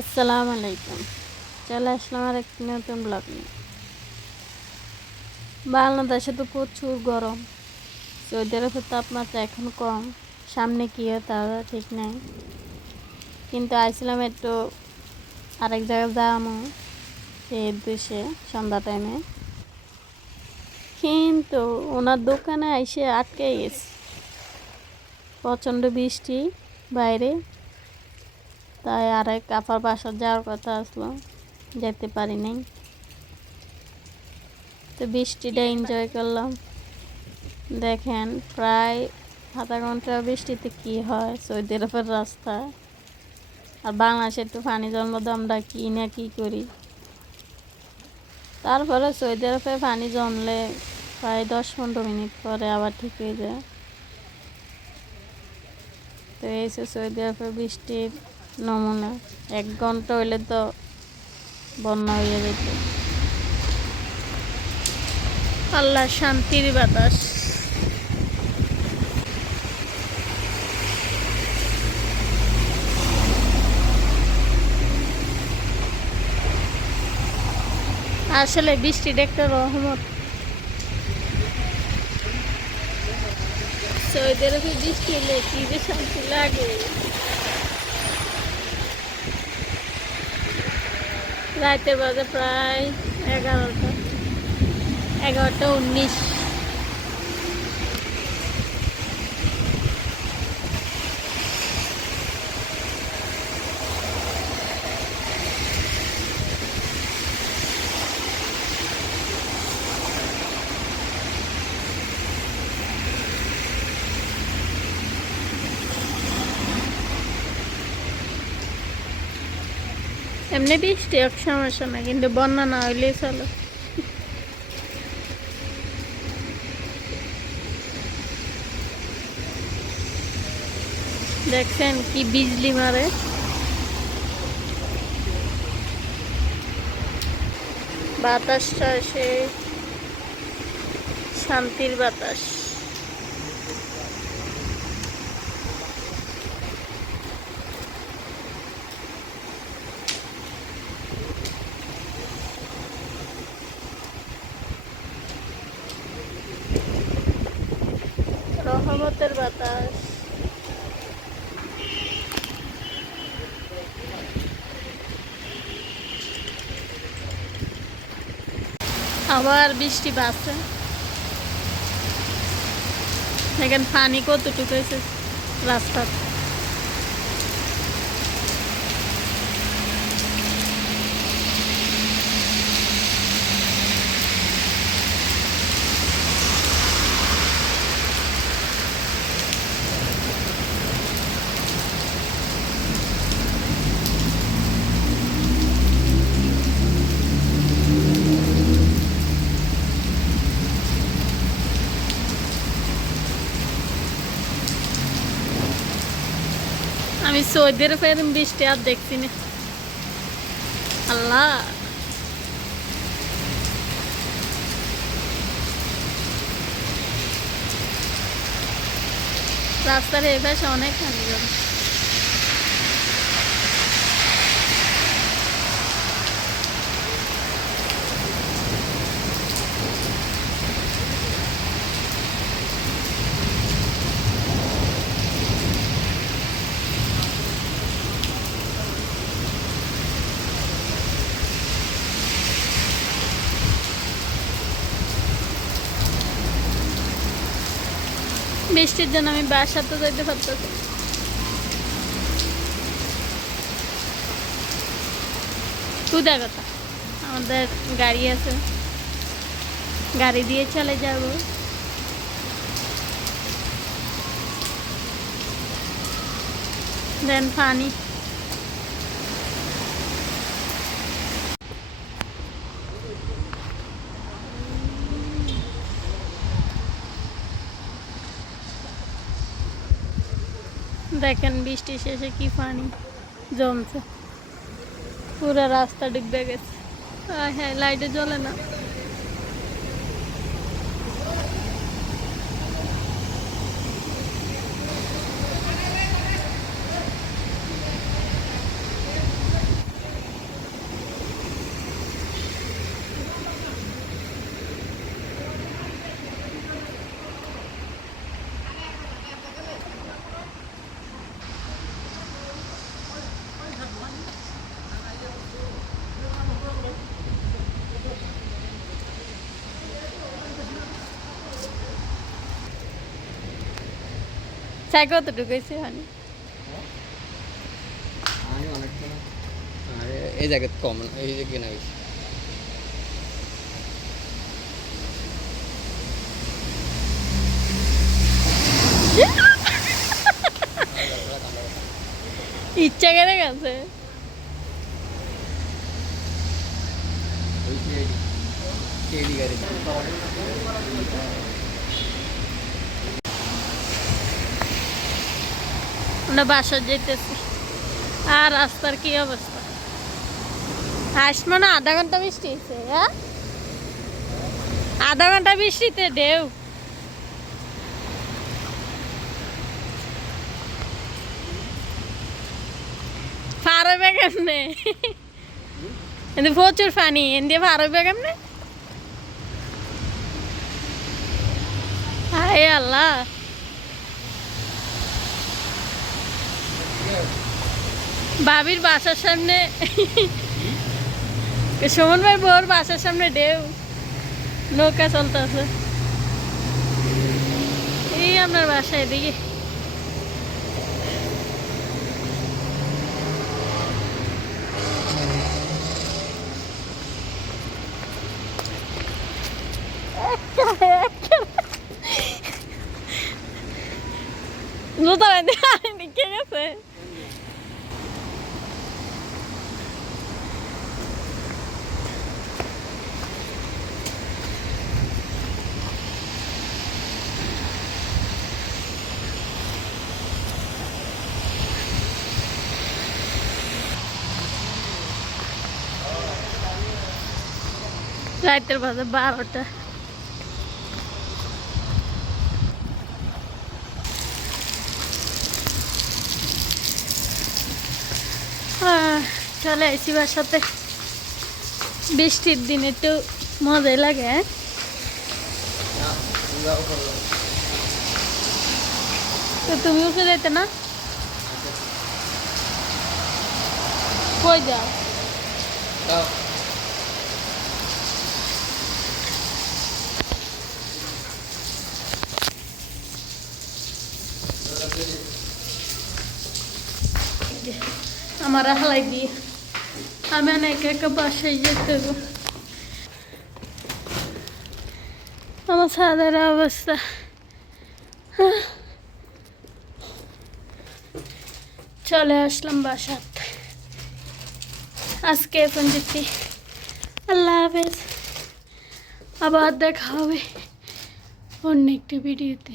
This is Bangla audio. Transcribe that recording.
আসসালামু আলাইকুম। চলে আসলাম আর একটি নতুন ব্লগ নিয়ে। বাংলাদেশে তো প্রচুর গরম। সৌদি আরবের তাপমাত্রা এখন কম। সামনে কী হয় তা ঠিক নাই। কিন্তু আইছিলাম একটু আরেক জায়গায় যাওয়ামো সেই দেশে, সন্ধ্যা টাইমে কিন্তু ওনার দোকানে এসে আটকে গেছে। প্রচণ্ড বৃষ্টি বাইরে। তাই আরেক আপার বাসা যাওয়ার কথা আসলো। যেতে পারি নাই। তো বৃষ্টিটা এনজয় করলাম। দেখেন, প্রায় আধা ঘণ্টা বৃষ্টিতে কি হয় সৌদি আরবের রাস্তা। আর বাংলাদেশে একটু পানি জন্মতে আমরা কী না কী করি। তারপরে সৌদি আরবে পানি জমলে প্রায় দশ পনেরো মিনিট পরে আবার ঠিক হয়ে যায়। তো এই সৌদি আরবে বৃষ্টির নমুনা এক ঘণ্টা হইলে তো বন্যা হয়ে যেত আল্লাহ শান্তির বাতাস। আসলে বৃষ্টিটা একটা রহমত। সৌদি আরবে বৃষ্টি হলে কি যে শান্তি লাগে। রাতের বাজে প্রায় এগারোটা। এগারোটা উনিশ। এমনি বৃষ্টি এক সমস্যা না কিন্তু বন্যা না হইলেই চলো দেখছেন কি বিজলি মারে বাতাসটা সে শান্তির বাতাস। রহমতের বাতাস। আবার বৃষ্টি বাড়ছে। দেখেন পানি কতটুকু হয়েছে রাস্তার। আমি সৌদির ফের বৃষ্টি আর দেখছি না। আল্লাহ। রাস্তার এই পাশে অনেক পানি জমে। বৃষ্টির জন্য আমি বাসাতে যাইতে পারতেছি। তুই কথা, আমাদের গাড়ি আছে। গাড়ি দিয়ে চলে যাব। দেন পানি। দেখেন বৃষ্টি শেষে কি পানি জমছে। পুরো রাস্তা ডুববে গেছে। হ্যাঁ লাইটে জ্বলে না। চাই মানে আমি অনেকটা এই জায়গায় কম এই যে কেনা বেশি ইচ্ছা করে গেছে। কেডি গাড়ি আমরা বাসা যেতেছি। আর রাস্তার কি অবস্থা? আসব না, আধা ঘণ্টা বৃষ্টি হয়েছে হ্যাঁ? আধা ঘণ্টা বৃষ্টিতে ঢেউ। হইবে কেমনে? এতে প্রচুর পানি এদিকে পার হইবে কেমনে? আল্লাহ। ভাবির বাসার সামনে। সুমন ভাই বউর বাসার সামনে ঢেউ। নৌকা চলতেছে। এই আপনার বাসা এদিকে। জুতা গেছে? রাতের বাজে, বারোটা। চলে আইসি বাসাতে। বৃষ্টির দিনে একটু মজাই লাগে হ্যাঁ? তো তুমি উঠে যেতে না? কই যাও। আমার হালাই দিয়ে। আমি অনেক একা বাসায় যেতে আমার সাদের অবস্থা। চলে আসলাম বাসাত আজকে এখন যেতে আল্লাহ হাফেজ। আবার দেখা হবে অন্য একটি ভিডিওতে।